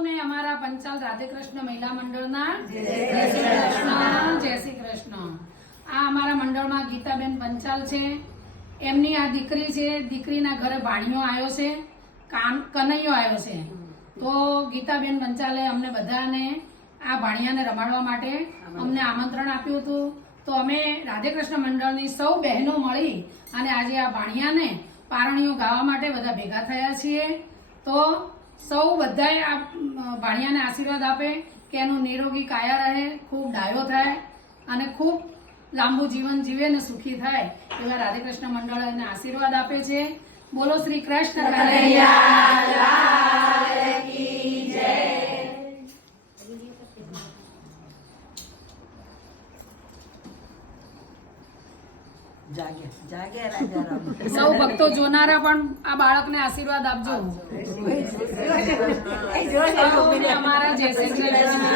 સૌને અમારા પંચાલ રાધેકૃષ્ણ મહિલા મંડળના જય શ્રી કૃષ્ણ. જય શ્રી કૃષ્ણ. આ અમારા મંડળમાં ગીતાબેન પંચાલ છે. એમની આ દીકરી છે. દીકરીના ઘરે ભાણિયો આવ્યો છે, કનૈયો આવ્યો છે. તો ગીતાબેન પંચાલે અમને બધાને આ ભાણિયાને રમાડવા માટે અમને આમંત્રણ આપ્યું હતું. તો અમે રાધેકૃષ્ણ મંડળની સૌ બહેનો મળી અને આજે આ ભાણિયાને પારણીઓ ગાવા માટે બધા ભેગા થયા છીએ. તો સૌ બધાએ આ ભાણિયાને આશીર્વાદ આપે કે એનું નિરોગી કાયા રહે, ખૂબ ડાયો થાય અને ખૂબ લાંબુ જીવન જીવે ને સુખી થાય એવા રાધેકૃષ્ણ મંડળ એને આશીર્વાદ આપે છે. બોલો શ્રી કૃષ્ણ કનૈયા લાલ કી જય. સૌ ભક્તો જોનારા પણ આ બાળકને આશીર્વાદ આપજો. અમારા જય શ્રી કૃષ્ણ.